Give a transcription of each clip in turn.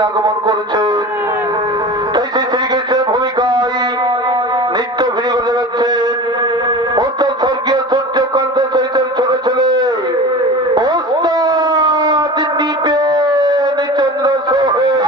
দিন আগমন করেছে। তাই সেই শ্রীকৃষ্ণের ভূমিকায় নৃত্য ভিড় করে যাচ্ছে ওস্তাদ স্বর্গীয় সূর্যকান্ত চরিত্রের ছোট ছেলে ওস্তাদ দীপেন চন্দ্র সোহেল।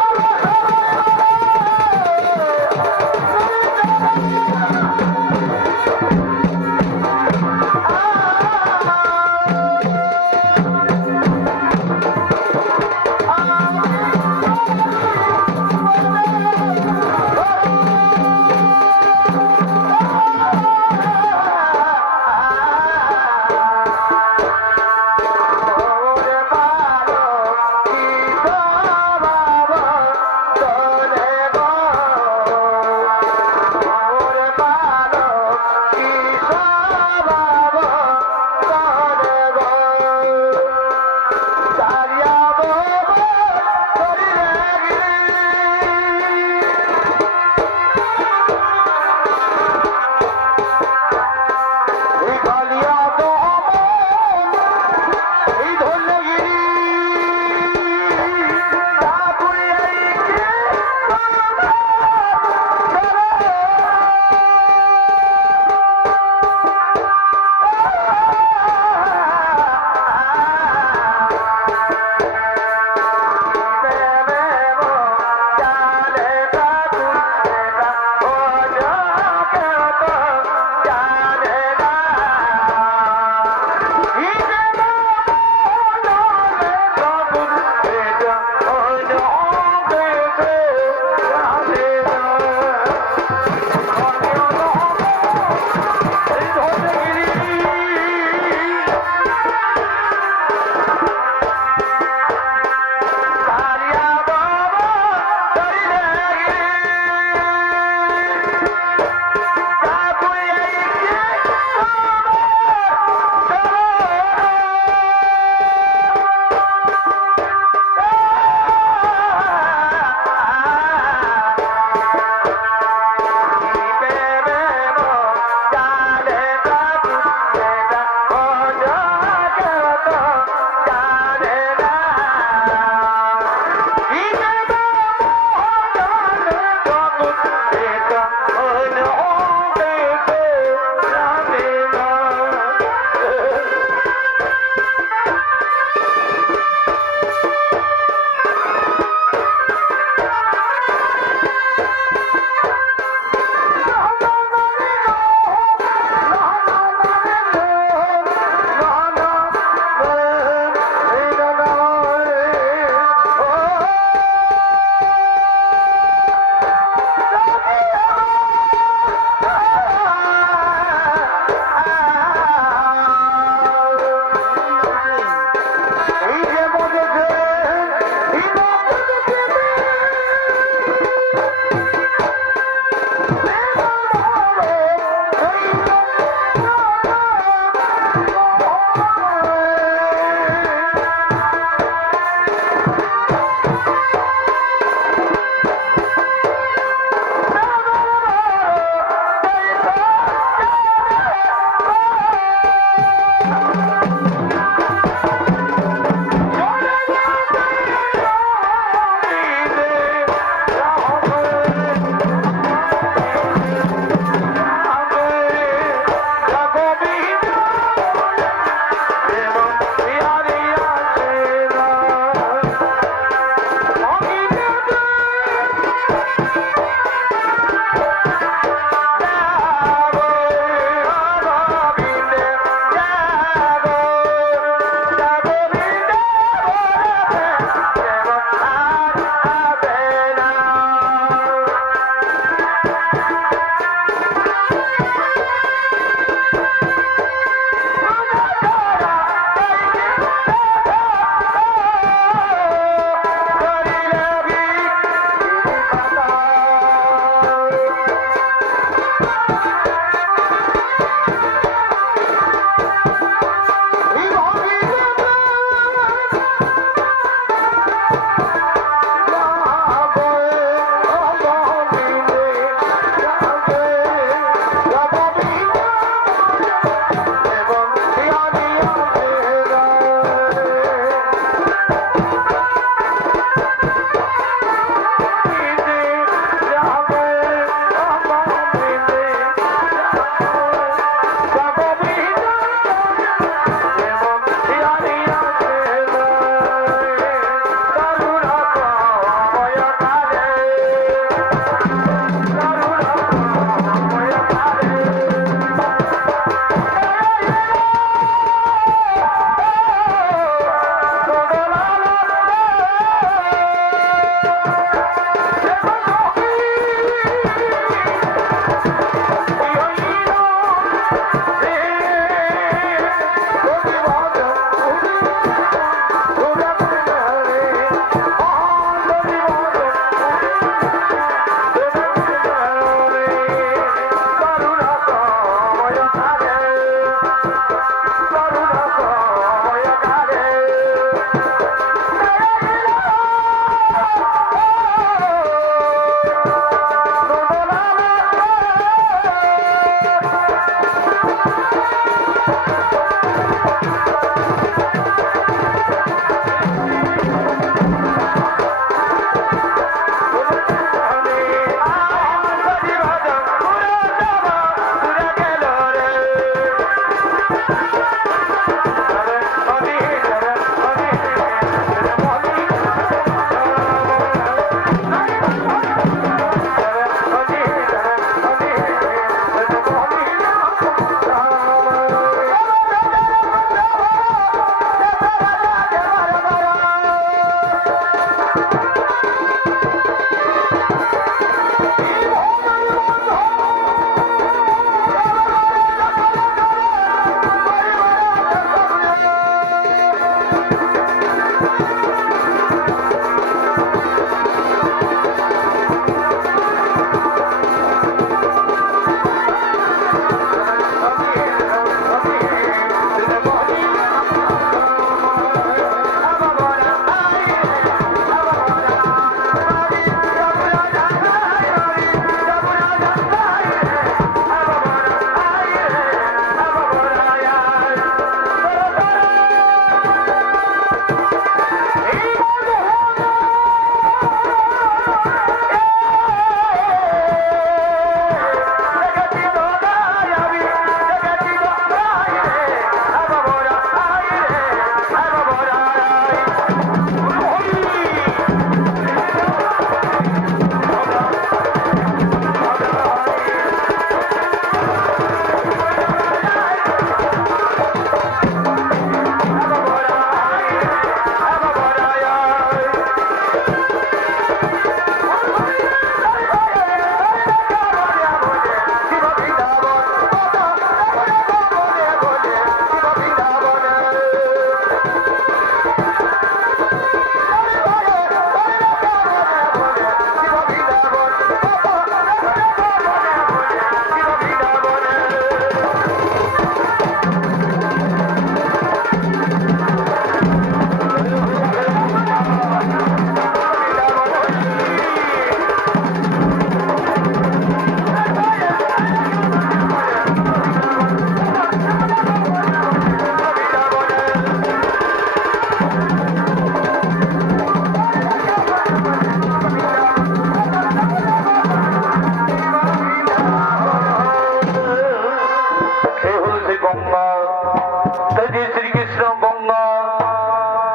তাই যে শ্রীকৃষ্ণ গঙ্গা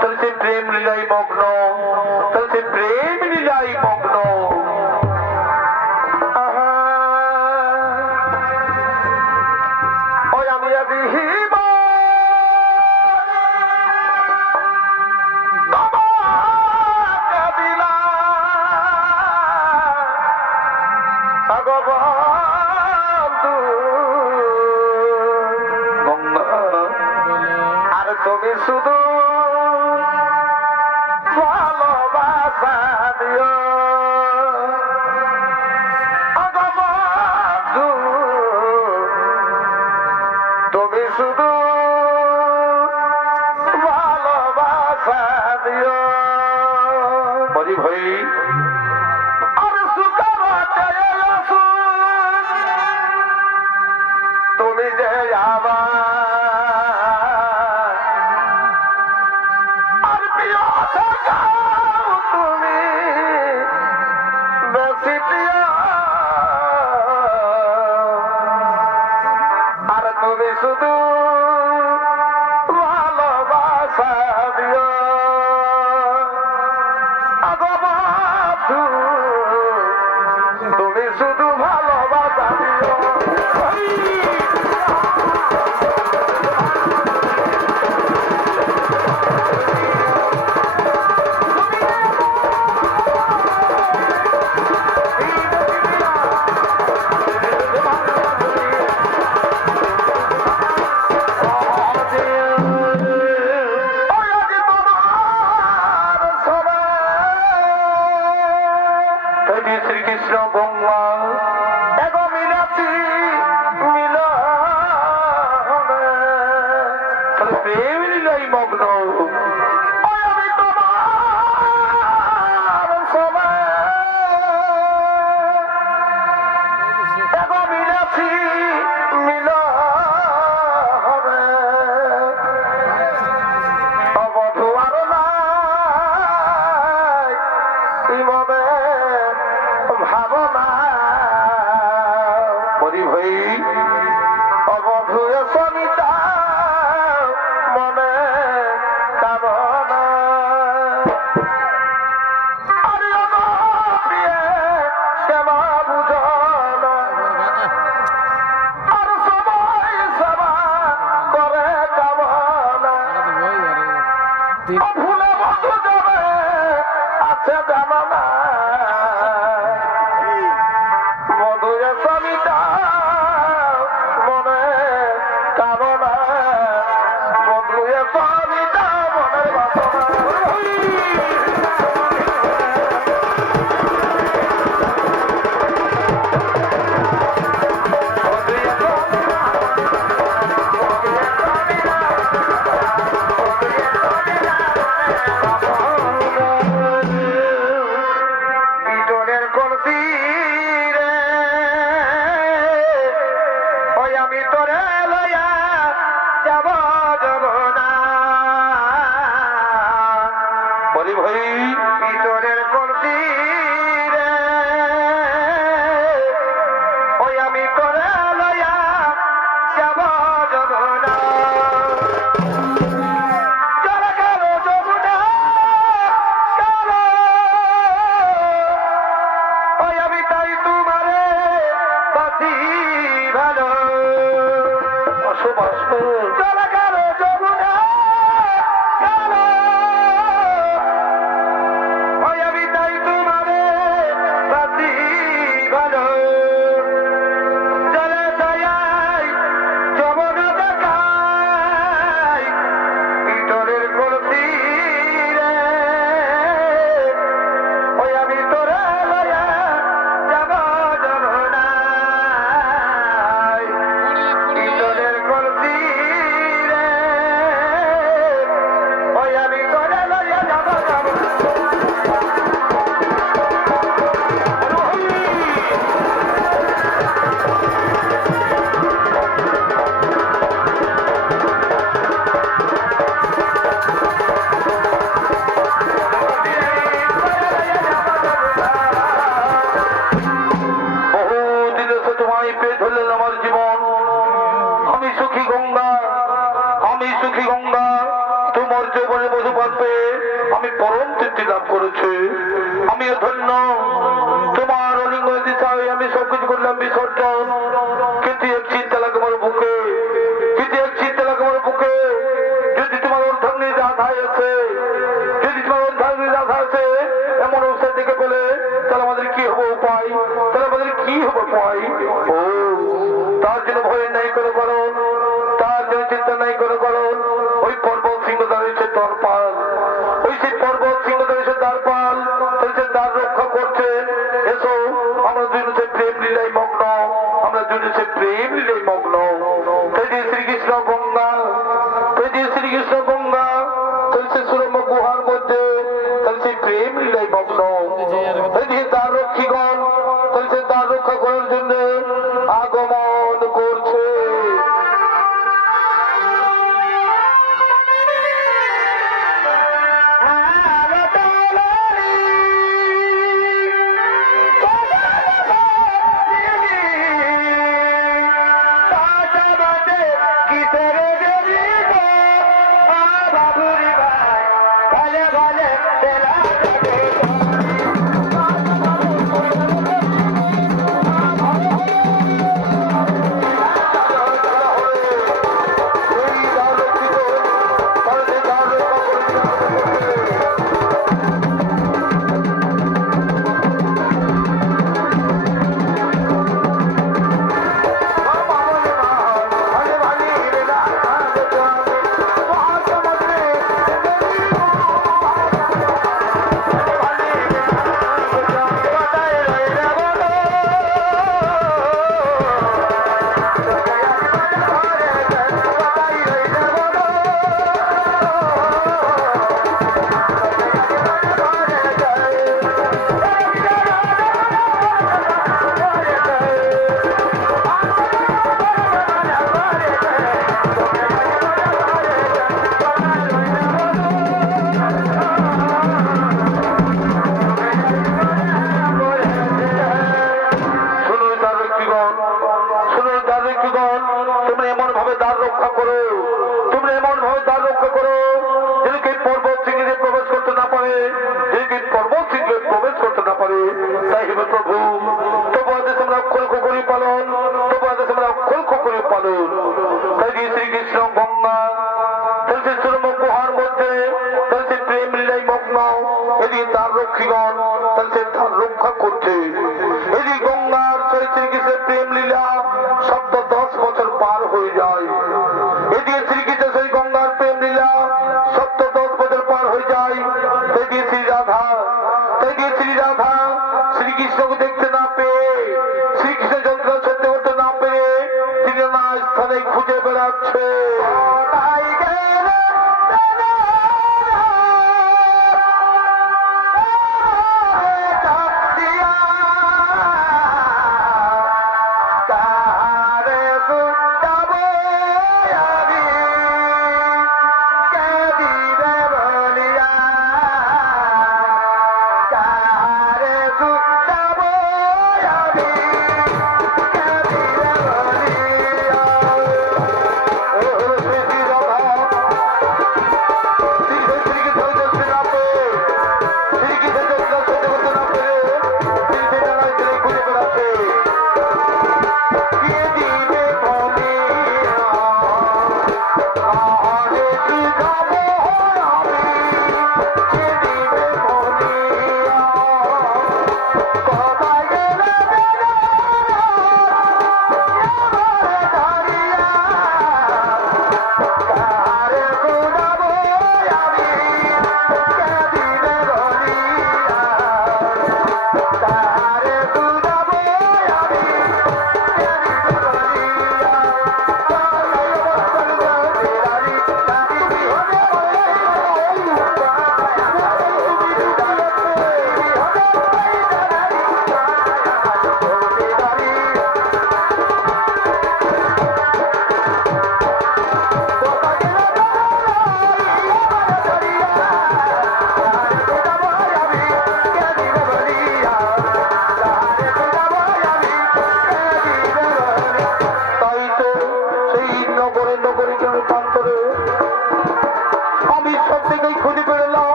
চলছে প্রেম লীলাই মগ্ন, চলছে প্রেম লীলাই মগ্ন। ওই আমি বিহিব আর তুমি শুধু ভালোবাসা দিও বন্ধু, তুমি শুধু ভালোবাসা দিও। বলি ভাই আর তুমি যে আবার আর প্রিয় থাকাও তুমি বেশি প্রিয়, আর তুমি শুধু ভালোবাসা দিও বন্ধু, তুমি শুধু ভালোবাসা দিও। শ্রীকৃষ্ণ গঙ্গা এগ মিলাতি মিল প্রেম লীলাই মগ্ন। আমি তোমার সবাই এগ মিলাতি মিল অবধু আর নাই ইমবে ভাবনা। বলি ভাই অবধু সনিতা মনে কামনা আরে প্রিয় সেবা বুঝনা আর সবাই সেবা করে কামনা। ভুলে বন্ধু যাবে আছে জামানা মধুরে সবিতা মনে কামনা, মধুরে সবিতা মনের বাসনা। ইটনের কলসি রে ওই আমি তোরে লইয়া যাব যাব না। বলি ভাই ইটনের কলসি রে ওই আমি তোরে লইয়া যাব যাব না। লক্ষ্মী গঙ্গা তোমার যৌবনে মধুপান পেয়ে আমি পরম তৃপ্তি লাভ করেছি। আমিও ধন্য, তোমার অলিঙ্গ দিশায় আমি সবকিছু করলাম বিসর্জন। কিন্তু এক চিন্তা লাগে আমার বুকে, কিন্তু এক চিন্তা লাগে আমার বুকে, যদি তোমার অর্ধাঙ্গী রাধা আছে, যদি তোমার অর্ধাঙ্গী রাধা আছে এমন অবস্থায় দেখে পেলে তাহলে আমাদের কি হবে উপায়, তাহলে আমাদের কি হবে উপায়? ও তার জন্য ভয় নাই কোনো কারণ, তার জন্য চিন্তা নাই কোনো কারণ। ওই পর্বত সিংহ দাঁড়িয়েছে দরপাল, ওই সেই পর্বত সিংহ দাঁড়িয়েছে দ্বারপাল, সে দ্বার রক্ষা করছেন। এসো আমরা দুজন সে প্রেম লীলায় মগ্ন, আমরা দুজন সে প্রেম লীলায় মগ্ন। তাই যে শ্রীকৃষ্ণ গঙ্গা, তাই যে শ্রীকৃষ্ণ গঙ্গা, তাই সে সুরম গুহার মধ্যে, তাই সেই প্রেম লীলায় মগ্ন। তাই যে দ্বার রক্ষীগণ, তাই সে দ্বার রক্ষা করার জন্য আগমন করছে। তোমরা এমন ভাবে দ্বার রক্ষা করো, তোমরা এমন ভাবে দ্বার রক্ষা করো যেন কেউ পর্বত সিংহে প্রবেশ করতে না পারে, যে কেউ পর্বত সিংহে প্রবেশ করতে না পারে। তাই হবে প্রভু, তবু আদেশ আমরা অক্ষর করি পালন, তবু আদেশ আমরা অক্ষর করি পালন। তাই যে শ্রীকৃষ্ণ গঙ্গা, তাই সে সুরম গুহার মধ্যে, তাই সে প্রেম লীলায় মগ্ন। এদিকে দ্বার রক্ষীগণ, তাই সে দ্বার রক্ষা করছে। এদিকে গঙ্গার সেই শ্রীকৃষ্ণের প্রেম লীলা শব্দ 10 বছর পার হয়ে যায়। এদিকে শ্রীকৃষ্ণ সেই গঙ্গার প্রেম লীলা শব্দ 10 বছর পার হয়ে যায়। তাই দিয়ে শ্রী রাধা, তাই দিয়ে শ্রী রাধা শ্রীকৃষ্ণকে দেখতে না পেয়ে, শ্রীকৃষ্ণ যন্ত্রণা সহ্য করতে না পেরে তিনি না স্থানে খুঁজে বেড়াচ্ছে।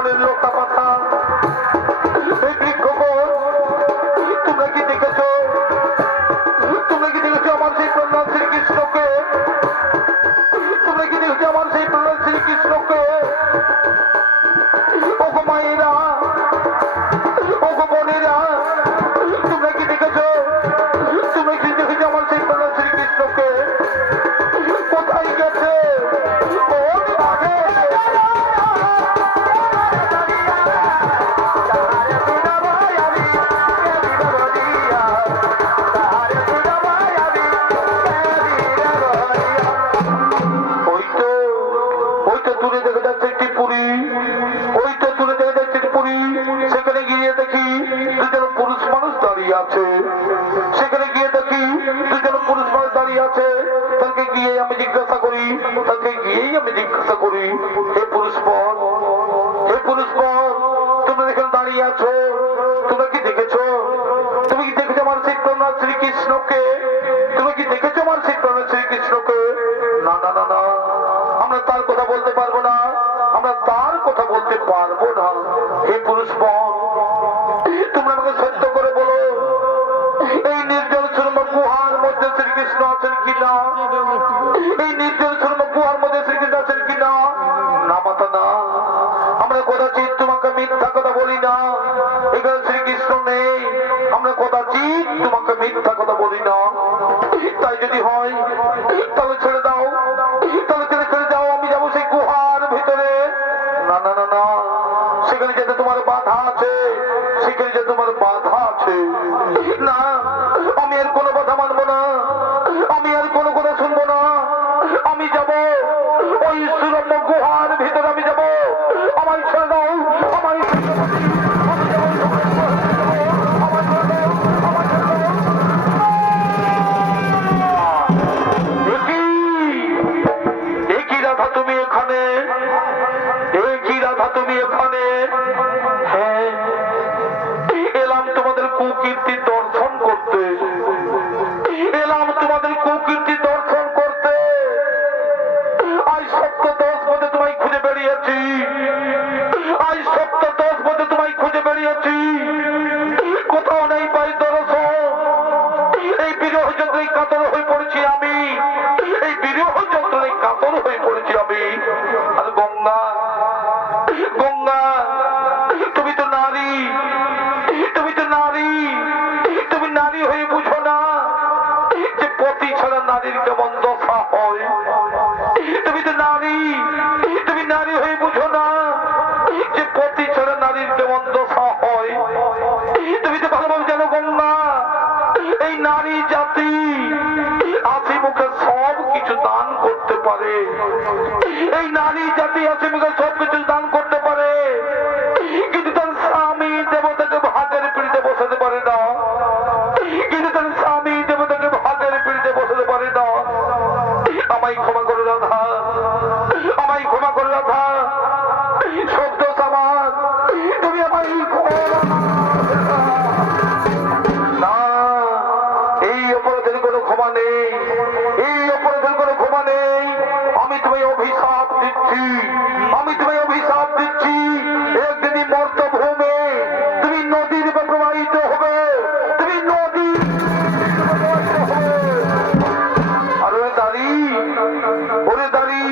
বনের লতা পাতা, এই বৃক্ষগণ, তোমরা কি দেখেছো? তোমরা কি দেখেছো আমার সেই প্রহ্লাদ শ্রীকৃষ্ণকে? তোমরা কি দেখেছো আমার সেই প্রহ্লাদ শ্রীকৃষ্ণকে? ওগো মায়েরা, ওগো বোনেরা, তোমরা কি দেখেছো? তোমরা কি দেখেছো আমার সেই প্রহ্লাদ শ্রীকৃষ্ণকে? কোথায় গেছে? কোন ভাগে? ওই তো দূরে দেখা যাচ্ছে একটি পুরী, ওই তো দূরে দেখা যাচ্ছে একটি পুরী। সেখানে গিয়ে দেখি দুজন পুরুষ মানুষ দাঁড়িয়ে আছে। সেখানে গিয়ে দেখি দুজন পুরুষ মানুষ দাঁড়িয়ে আছে। তাকে গিয়ে আমি জিজ্ঞাসা করি, তাকে গিয়েই আমি জিজ্ঞাসা করি, হে পুরুষপদ, হে পুরুষপদ, তোমরা এখানে দাঁড়িয়ে আছো, তোমরা কি দেখেছো? তুমি কি দেখেছো আমার সেই প্রহ্লাদ শ্রীকৃষ্ণকে? তুমি কি দেখেছো আমার সেই প্রহ্লাদ শ্রীকৃষ্ণকে? না না না না, আমরা তার কথা বলতে পারবো না, আমরা তার কথা বলতে পারবো না। হে পুরুষপদ, তোমরা আমাকে সত্য করে বলো, এই নির্জন সুরম গুহার মধ্যে শ্রীকৃষ্ণ আছেন কিনা? এই নির্জন সুরম গুহার মধ্যে শ্রীকৃষ্ণ আছেন কিনা? না মাতা না, আমরা কদাচিৎ তোমাকে মিথ্যা কথা বলি না। এখানে শ্রীকৃষ্ণ নেই, আমরা কদাচিৎ তোমাকে মিথ্যা কথা বলি না। তাই যদি হয় তাহলে ছেড়ে দাও, তাহলে ছেড়ে দাও, আমি যাবো সেই গুহার ভিতরে। না না না না, সেখানে যেতে তোমার বাধা আছে, সেখানে যেতে তোমার বাধা আছে। না, আমি আর কোনো কথা মানবো না, আমি আর কোনো কথা শুনবো না। আমি যাব ওই সুরম্য গুহার ভিতরে, আমি যাব। আমায় ছেড়ে দাও, আমায় একই রাধা তুমি এখানে, একই রাধা তুমি এখানে। হ্যাঁ, এলাম তোমাদের কুকীর্তি দর্শন করতে, এলাম তোমাদের কুকীর্তি দর্শন করতে। আজ সপ্ত 10 মধ্যে তোমায় খুঁজে বেরিয়েছি, আজ সপ্ত 10 মধ্যে তোমায় খুঁজে বেরিয়েছি, কোথাও নেই পাই দর্শন। এই বিরহ যন্ত্রণায় কাতর হয়ে পড়েছি আমি, এই বিরহ যন্ত্রণায় কাতর হয়ে পড়েছি আমি। আর গঙ্গা, গঙ্গা, তুমি তো নারী, তুমি তো নারী, তুমি নারী হয়ে বুঝো না যে পতি ছাড়া নারীর কেমন দশা হয়। তুমি তো নারী, তুমি নারী হয়ে বুঝো না যে পতি ছাড়া নারীর কেমন দশা হয়। তুমি তো ভালোভাবে জানো গঙ্গা, এই নারী জাতি হাসি মুখে সব কিছু দান করতে পারে, এই নারী জাতি হাসি মুখে সব কিছু দান করতে পারে, কিন্তু তার স্বামী দেবতাকে ভাগের পিড়িতে বসাতে পারে না, কিন্তু তার স্বামী দেবতাকে ভাগের পিড়িতে বসাতে পারে না। আমায় ক্ষমা করে রাধা, আমায় ক্ষমা করে রাধা, শব্দ সমাজ, তুমি আমায় না, এই অপরাধের কোনো ক্ষমা নেই, এই অপরাধের কোনো ক্ষমা নেই। আমি তোমায় অভিশাপ দিচ্ছি, আমি তোমায় অভিশাপ দিচ্ছি। একদিনই মর্তভূমে তুমি নদীর প্রবাহিত হবে, তুমি নদী। আর ওরে দাঁড়ি, ওরে দাঁড়ি,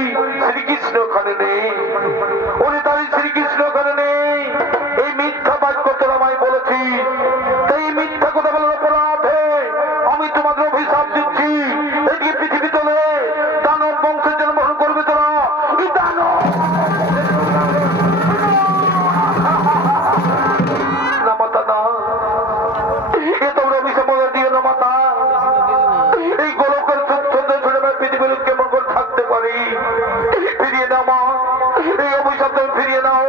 শ্রীকৃষ্ণ ওখানে নেই, ওরে দাঁড়ি, শ্রীকৃষ্ণ ওখানে নেই। এই মিথ্যা বাক্য তোরা আমায় বলেছি, তাই মিথ্যা কথা বলার অপরাধে আমি তোমাদের অভিশাপ দিচ্ছি। এদিকে পৃথিবী তোলে দানব বংশের জন্মগ্রহণ করবে তোরা, এই দানব। না মাতা না, এ তোমরা অভিশাপ দিও না মাতা। এই গোলকের ছন্দে ছুড়ে পৃথিবীর কেমন করে থাকতে পারি? ফিরিয়ে নাও মা, এই অভিশাপ তুমি ফিরিয়ে নাও,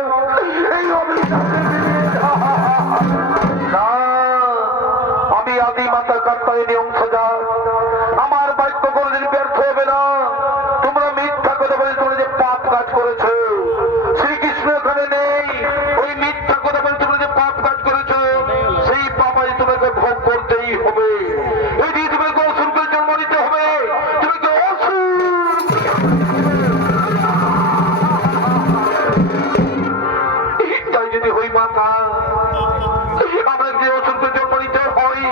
এই অভিশাপ না। আমি আদি মাতা কাত্তায়নী অংশজা, আমার বাক্য কোনদিন ব্যর্থ হবে না। তোমরা মিথ্যা কথা বলে তোমরা যে পাপ কাজ করেছো, শ্রীকৃষ্ণ এখানে নেই, ওই মিথ্যা কথা বলে তোমরা যে পাপ কাজ করেছো, সেই পাপ আজ তোমাকে ভোগ করতেই হবে। এই দিয়ে তোমাকে অসুর করে জন্ম নিতে হবে, তোমাকে অসুর। যদি হই মাতা, আমরা যে অসুস্থ জন্ম নিতে হয়,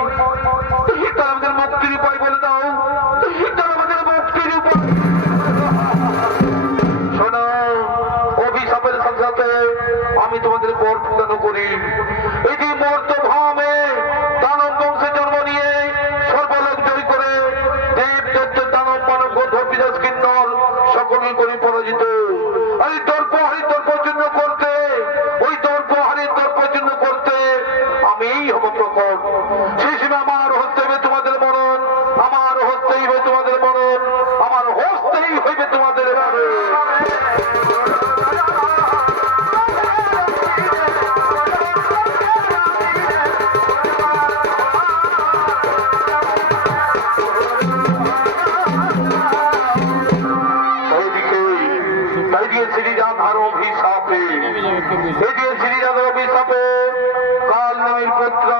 তারা আমাদের মুক্তির উপায় বলে দাও, তারা আমাদের মুক্তির উপায়। শোনো, অভিশাপের সাথে সাথে আমি তোমাদের বর প্রদান করি। এই যে মর্ত ভামে দানব বংশে জন্ম নিয়ে সর্বলোক জয় করে দেব দৈত্য দানব মানব গন্ধ বিনাশ কিন্নর সকলকে করে পরাজিত। আর এই দর্প হারি দর্প চিহ্ন করতে, ওই দর্প হারি দর্প চিহ্ন করতে আমিই হব প্রকট। সেই সময় আমার হস্তে হইবে তোমাদের মরণ, আমার হস্তেই হইবে তোমাদের মরণ, আমার হস্তেই হইবে তোমাদের মরণ। শ্রীরাধার অভিশাপে, এই যে শ্রীরাধার অভিশাপে কাল নামের পুত্র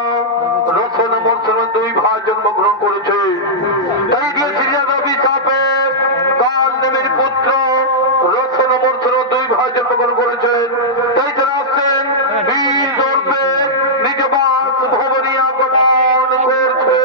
রসন মর্ষণ দুই ভাই জন্মগ্রহণ করেছে। তাই দিয়ে শ্রীরাধার অভিশাপে কাল নামের পুত্র রসন মর্ষণ দুই ভাই জন্মগ্রহণ করেছেন। তাই তারা আসছেন বীর দর্পে নিজ বাস ভবনে আগমন করছে।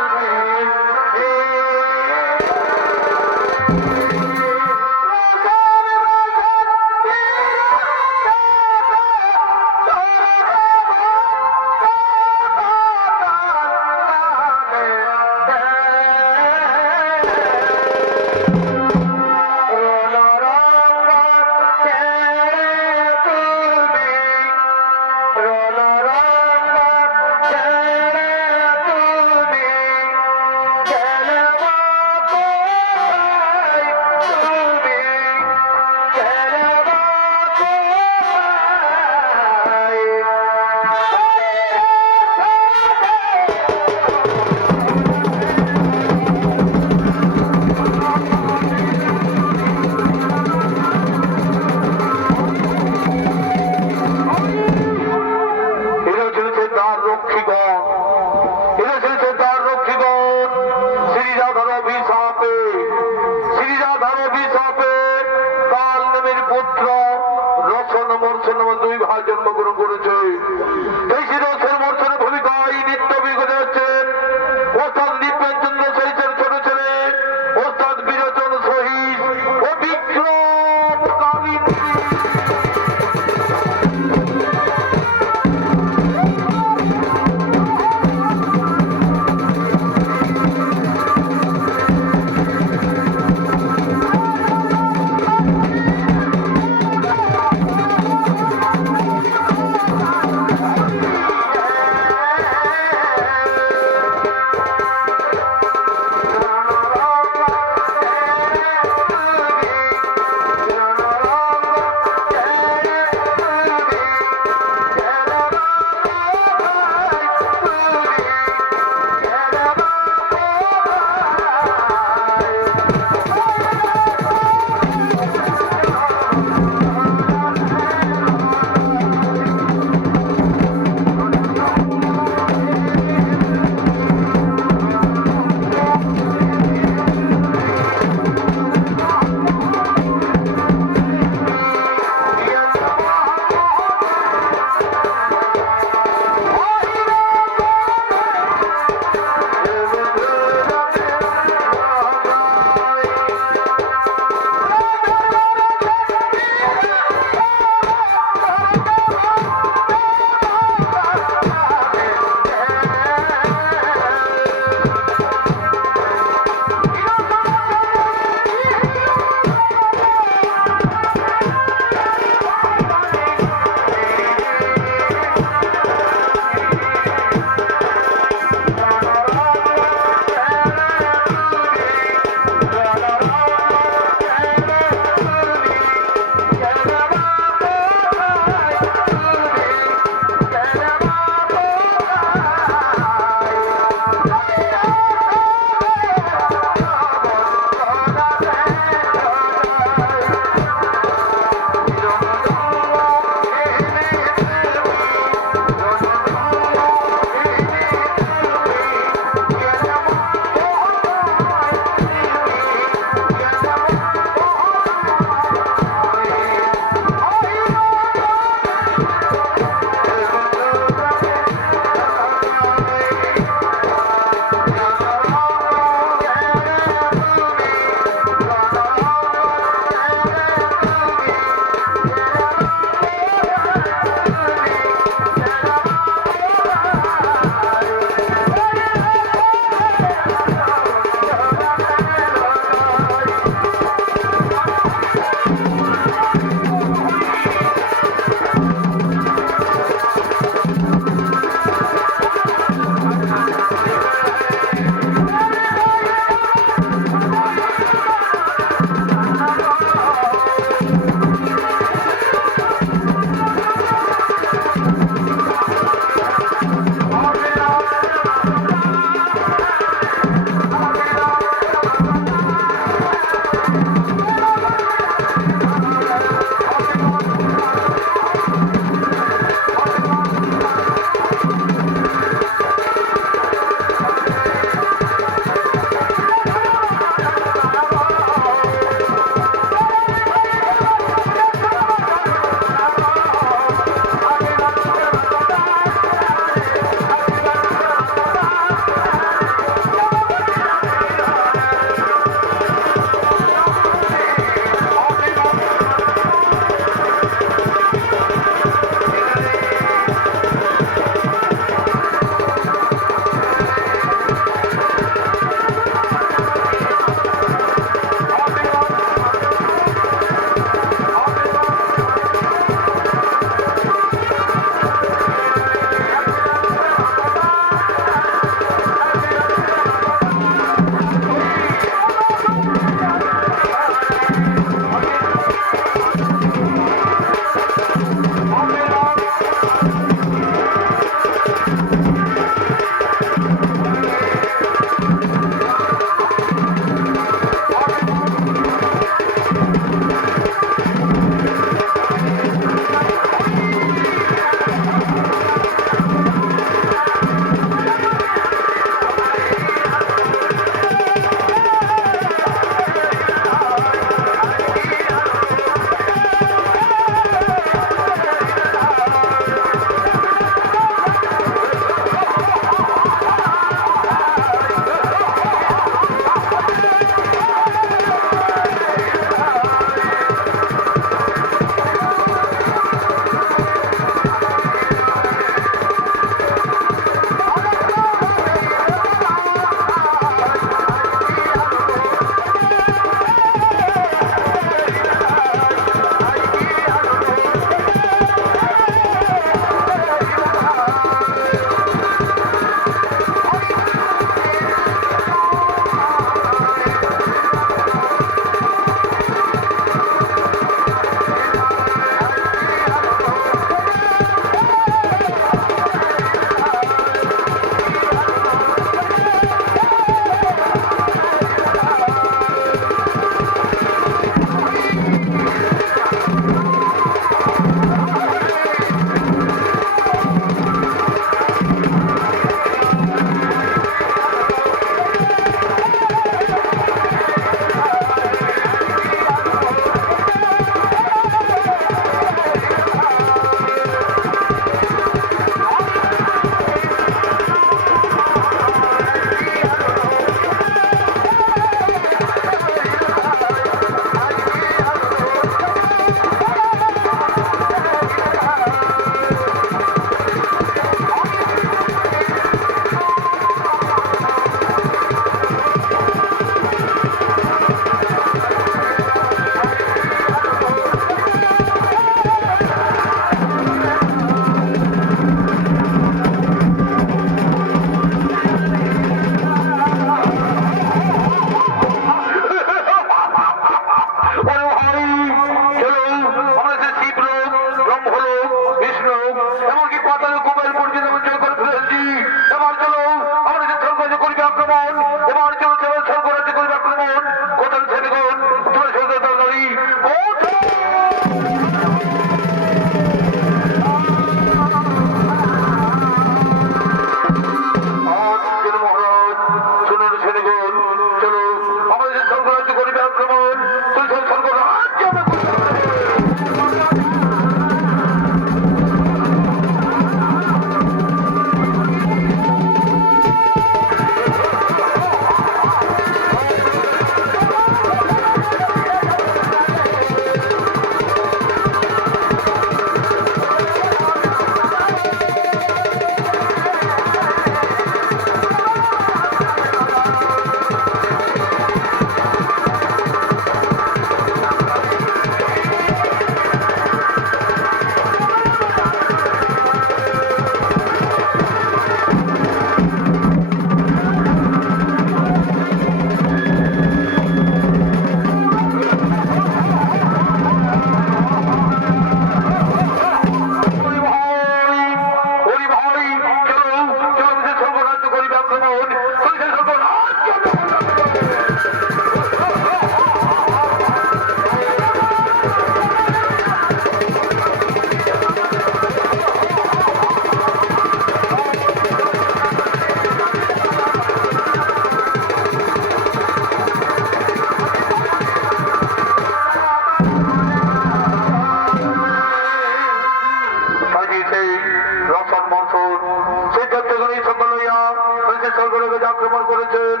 নামছেন।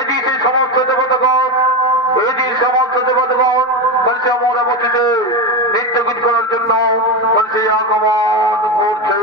এদি সেই সমস্ত দেবতাগণ, এদি সমস্ত দেবতাগণ বলছে আমরা বসেছে নৃত্য গীত করার জন্য বলছে আগমন করছে।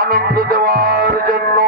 আনন্দ দেওয়ার জন্য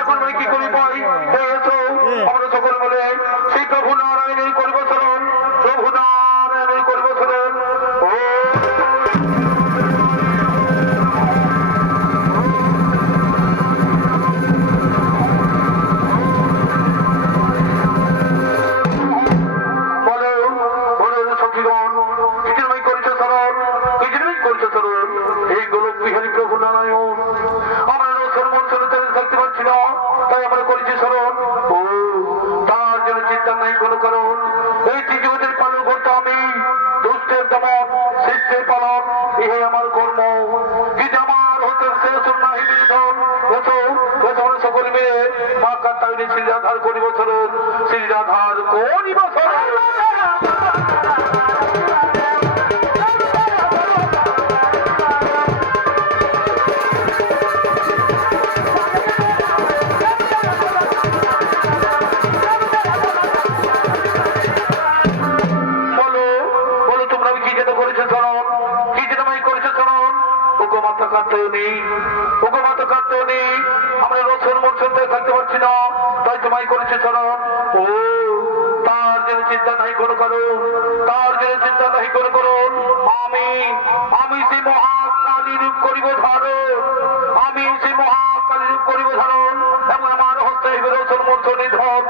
এখন আমি কি করি ভাই এসো আমরা সকল বলে সেই প্রভু নারায়ণের করব শরণ প্রভু নারায়ণের করব শরণ ও আমার কর্ম কিন্তু আমার হতে সকল মেয়ে মা কান্তায়নী শ্রীরাধার করিব শরণ শ্রীরাধার করিব শরণ আমরা রসন মরসন থাকতে পারছি না তাই তোমায় করেছে শরণ ও তার যেন চিন্তা নাই কোনো কারণ তার যেন চিন্তা নাই কোনো করুন আমি সেই মহাকালী রূপ করিব ধারণ আমি সেই মহাকালী রূপ করিব ধারণ এবং আমার হস্তে হইবে রসন মরসন ধন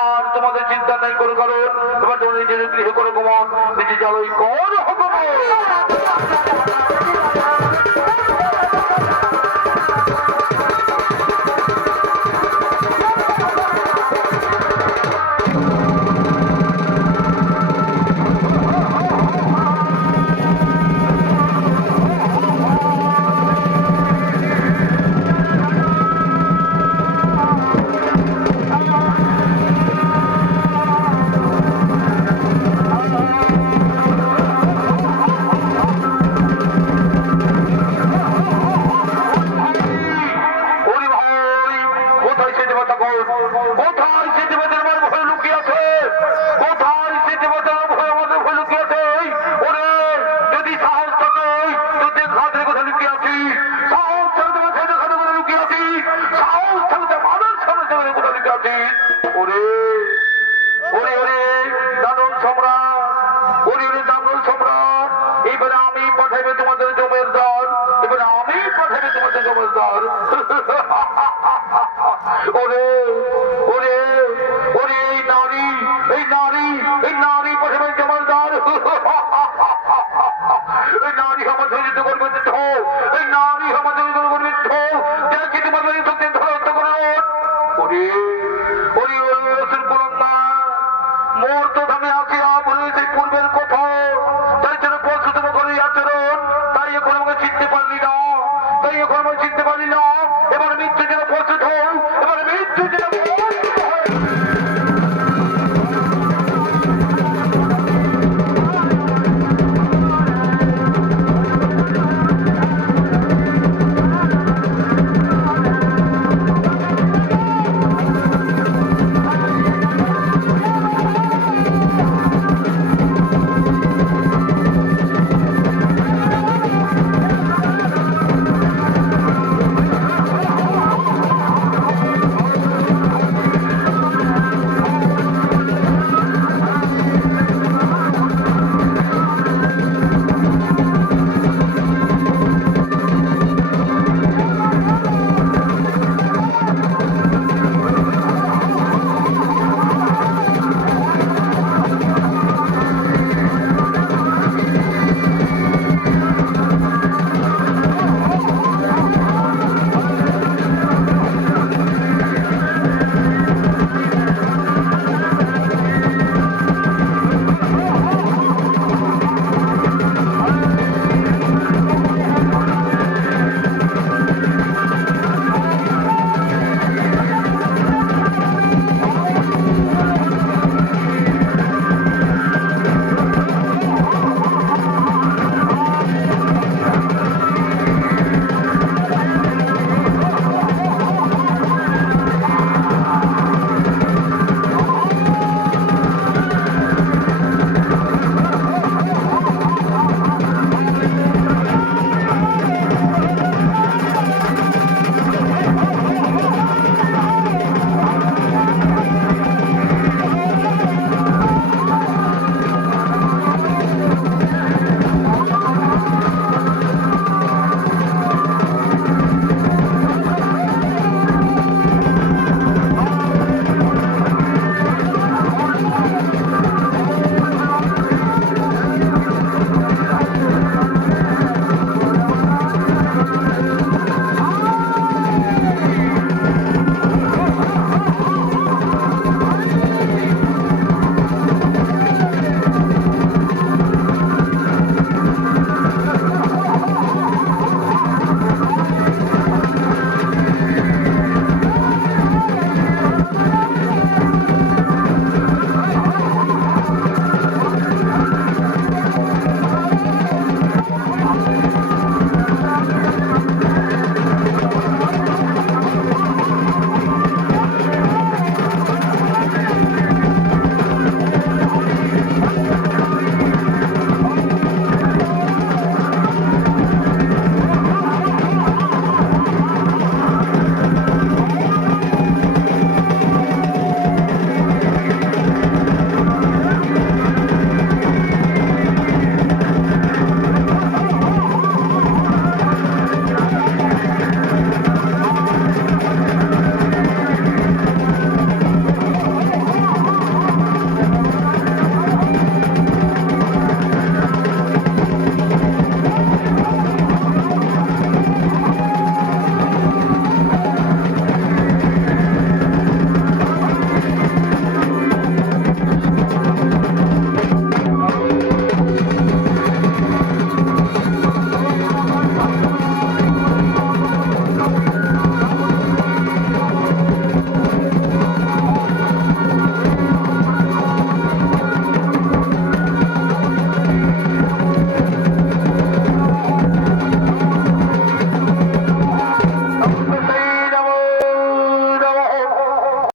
আর তোমাদের চিন্তা নাই কোনো কারণ এবার তোমার নিজের গৃহ করো গমন নিজে জলই কর হগমন ওরে